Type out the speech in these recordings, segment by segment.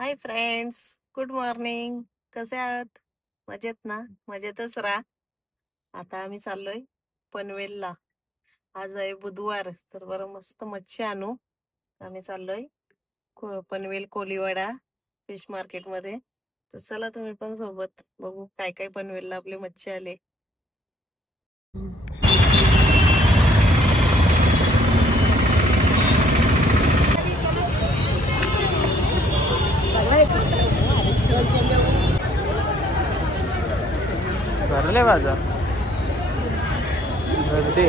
Hi friends, good morning. कसे आहात? मजेत ना? मजेतच राहा. आता आम्ही चाललोय पनवेलला. आज आहे बुधवार, तर बरं मस्त मच्छी आणू. आम्ही चाललोय पनवेल कोलीवाडा फिश मार्केट मध्ये. तर चला तुम्ही पण सोबत बघू काय काय पनवेलला आपले मच्छी आले. भरले बाजार गर्दी.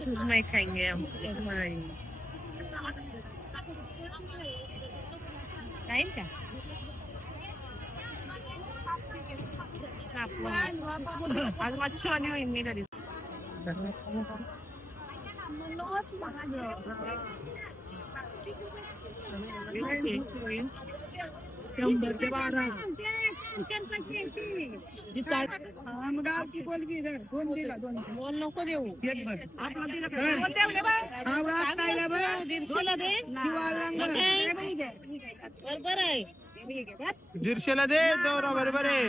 सुरमई खाएंगे हम, सुरमई खाईल का? आज मच्छीवाली होईल मी घरी. बोल नको देऊ. दीडशेला दे. बरोबर आहे. दीडशेला दे. बरोबर आहे.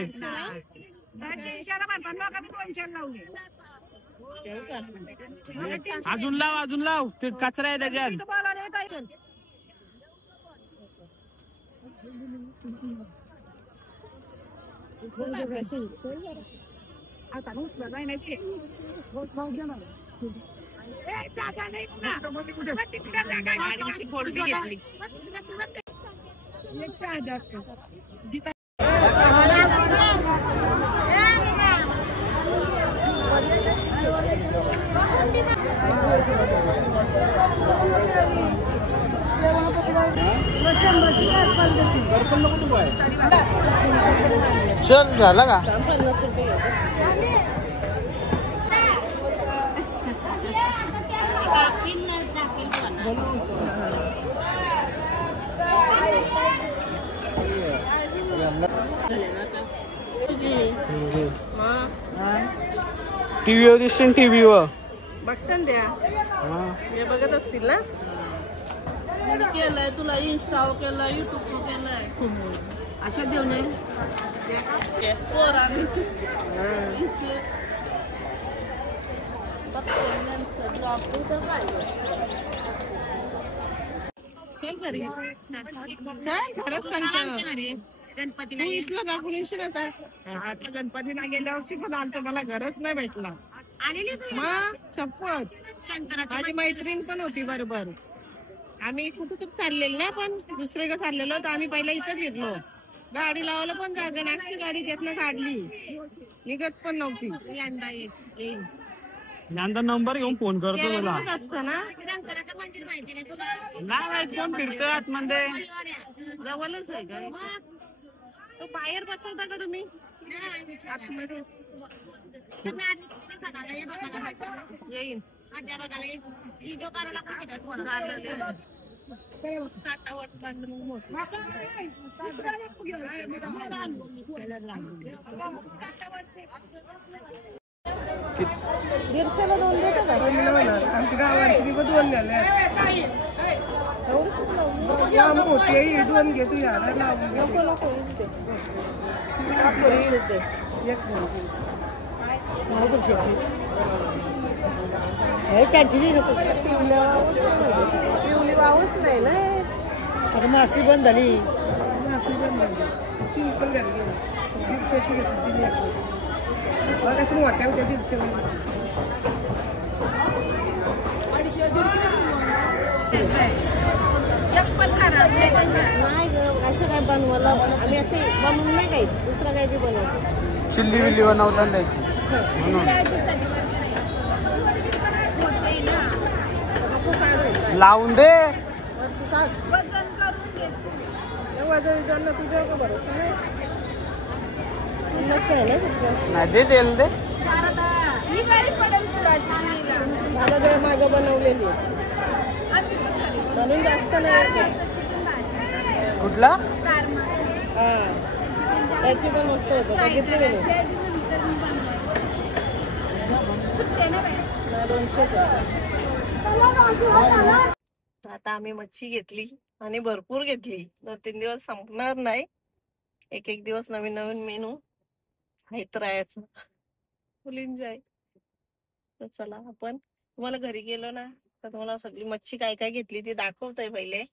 अजून लाव ते कचरा आहे त्याच्यात. चल झाला का? टीव्हीवर दिसते. टीव्हीवर बघतान द्या. हे बघत असतील ना. केलंय तुला इंस्टावर केलंय, युट्यूब केलंय. अशा देऊ नये. गणपतीला गेल्या वर्षी पण आलतो, मला घरच नाही भेटला. मग शपथ, माझी मैत्रीण पण होती बरोबर. आम्ही कुठे तर चाललेलो ना, पण दुसरीकडे चाललेलो तर आम्ही पहिला इथं घेतलो. गाडी लावायला पण जागा नाही, गाडी घेतलं काढली, निघत पण नव्हती. यांचा नंबर घेऊन फोन करतो मला. असतं ना. शंकराचं मंदिर माहिती नाही तुला? नाही माहित. कोण फिरतोय आतमध्ये? जवळच आहे का? तो बाहेर बसवता का तुम्ही? येईन माझ्या बघायला व्हिडिओ करायला पण दीडशेला दोन देतो का? आमच्या गावाची दोन नेले. मोठे दोन घेतो. नको नको पिवली वावच नाही ना. आता मासली बंद झाली. ती पण घरी गेली. 150ची घेतली. बघ अशी मोठ्या होत्या 150. नाही ग, असं काय बनवलं आम्ही. असे बनवून नाही काही, दुसरं काही बी बनवतो. चिल्ली विल्ली बनवताना द्यायची म्हणून. लावून दे. नाही दे तेल दे. मागं बनवलेली म्हणून जास्त नाही. कुठला? हा याची पण मस्त होतं बघितली मी. नाही, 200 आता आम्ही मच्छी घेतली आणि भरपूर घेतली. 2-3 दिवस संपणार नाही. एक एक दिवस नवीन नवीन मेनू खात राहायचं. फुल एन्जॉय. तर चला आपण तुम्हाला घरी गेलो ना तर तुम्हाला सगळी मच्छी काय काय घेतली ती दाखवतोय पहिले.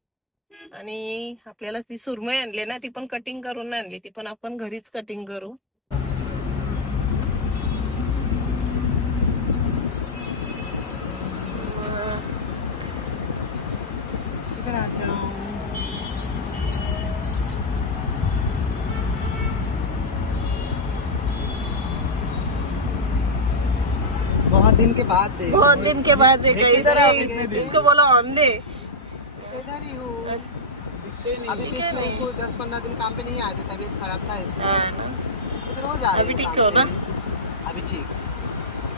आणि आपल्याला ती सुरमई आणली ना ती पण कटिंग करून आणली. ती पण आपण घरीच कटिंग करू. बहुत दिन के बाद दे बहुत दिन के बाद इसको बोलो ऑमले. इधर ही हूँ. अभी बीच में ही 10-15 दिन काम पे नहीं आए थे, तबीयत खराब था इसलिए इधर हो जा रही. अभी ठीक हो ना? अभी ठीक.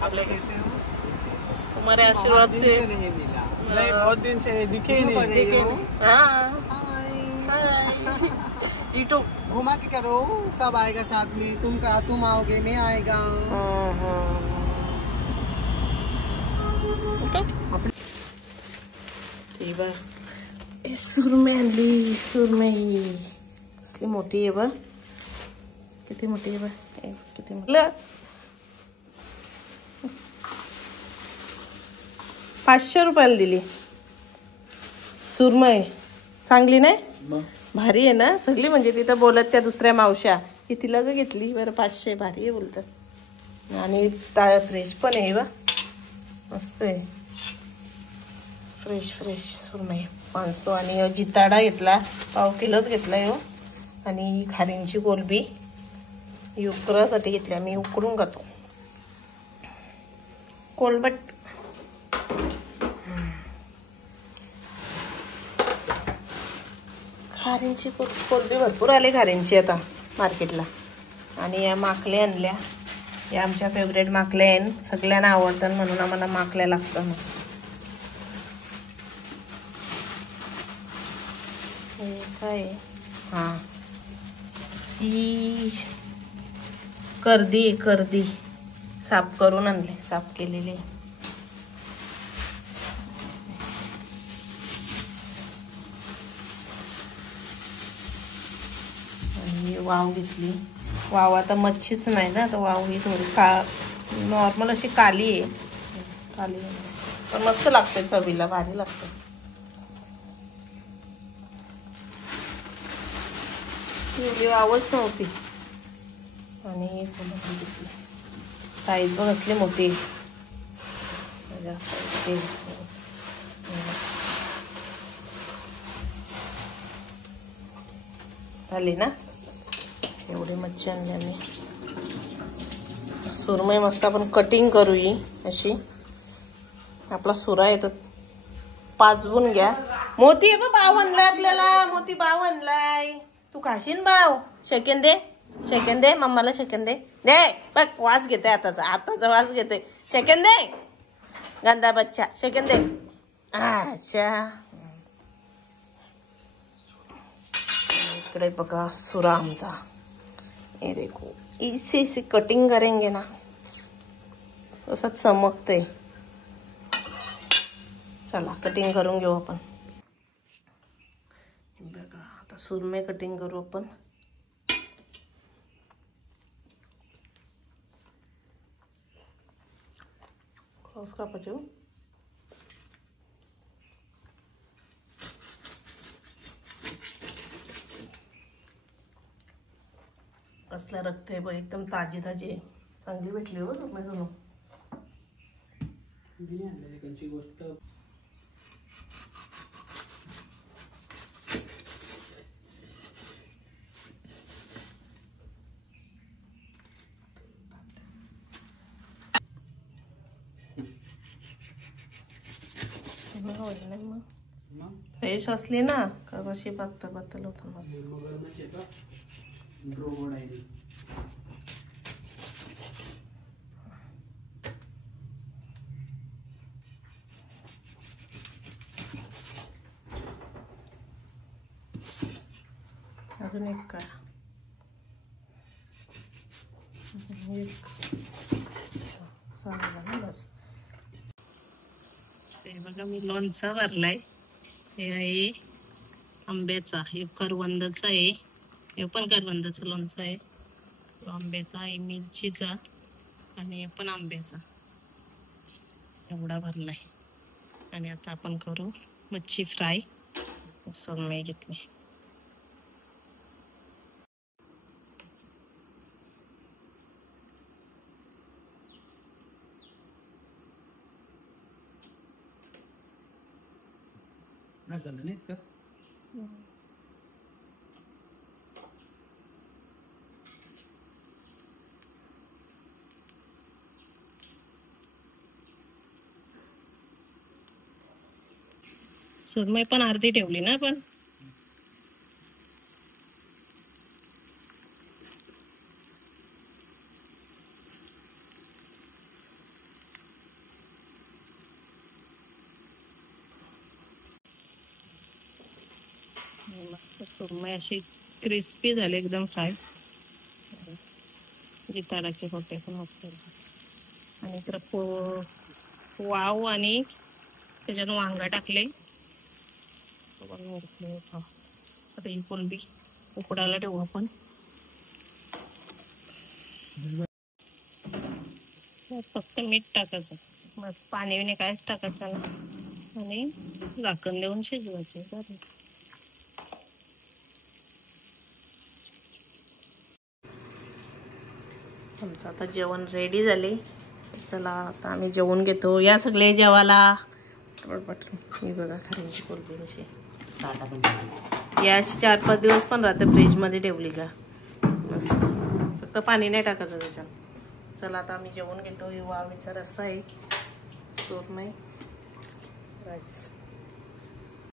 आप लोग कैसे हो? हमारे आशीर्वाद से नहीं मिला. नहीं, बहुत दिन से दिखे ही नहीं. हाँ हाय. टीटू घुमा के करो, सब आएगा साथ में. तुम आओगे, मैं आएगा. सुरमई आणली. सुरमई कसली मोठी आहे बघ. किती मोठी आहे बघ. किती मोठी. 500 रुपयाला दिली सुरमई. चांगली नाही भारी आहे ना सगळी. म्हणजे तिथं बोलत त्या दुसऱ्या मावश्या की तिला ग घेतली बरं 500 भारी आहे बोलतात. आणि फ्रेश पण आहे बा मस्त आहे. फ्रेश फ्रेश सुरमई 500. आणि जिताडा घेतला 1/2 किलोच घेतला हो. आणि खारींची कोलबी ही उकरासाठी घेतली. आम्ही उकडून खातो कोलबट. खारींची कोलबी भरपूर आले खारींची आता मार्केटला. आणि या माकल्या आणल्या. या आमच्या फेवरेट माकल्या आहेत. सगळ्यांना आवडतात म्हणून आम्हाला माकल्या लागतात. हे काय हां ही कर्दी साफ करून आणले. साफ केलेली. आणि वाव घेतली. वाव आता मच्छीच नाही ना तर वाव ही थोडी नॉर्मल अशी काली आहे. काली पण मस्त लागते चवीला. भारी लागते. एवढी वावच नव्हती. आणि घेतली. साईज बघ असली मोठी. झाली ना एवढी मच्छी आणली आम्ही. सुरमई मस्त आपण कटिंग करू ही अशी. आपला सुरा येतो पाचवून घ्या. मोती आहे बघ. बाव आणलाय आपल्याला. मोती बाव आणलाय. तू खाशील बाव. शेकेन दे मम्माला. शेकेन दे बघ. वास घेते आताचा वास घेते. शेकेन दे गंदा बच्चा. शेकेन दे. अच्छा इकडे बघा सुरा आमचा. ये देखो इसे कटिंग करेंगे ना तसा चमकते. चला कटिंग करून घेऊ आपण. बघा आता सुरमई कटिंग करू आपण. क्रॉस कापायचे. कसला रक्त आहे बघ. एकदम ताजी चांगली भेटली हो सुरमई. जणू गोष्ट फ्रेश असली ना का कशी पातळ होतं मस्त. अजून एक काय बस हे बघा मी लोणचा भरलाय. हे आहे आंब्याचा, हे करवंदाचा आहे, हे पण करवंदाचा लोणचा आहे. आंब्याचा आहे, मिरचीचा आणि हे पण आंब्याचा. एवढा भरलाय. आणि आता आपण करू मच्छी फ्राय. सुरमई घेतली. सुरमई पण अर्धी ठेवली ना आपण. मस्त सुरमई अशी क्रिस्पी झाली एकदम फ्राय. जिताडाचे होते पण मस्त. आणि इकडे वाव आणि त्याच्यात वांगा टाकले. आता ही कोलंबी उकडायला ठेवू आपण. फक्त मीठ टाकायचं बस, पाणी बिणी काहीच टाकायचं ना. आणि झाकण देऊन शिजवायचे. आमचं आता जेवण रेडी झाले. चला आता आम्ही जेवून घेतो. या सगळे जेवायला. मी बघा खऱ्यांची कोलंबी कशी या 4-5 दिवस पण राहते फ्रीजमध्ये ठेवली का मस्त. फक्त पाणी नाही टाकायचं त्याच्यात. चला आता आम्ही जेवून घेतो. वावीचा रस्सा आहे, सुरमई, राईस.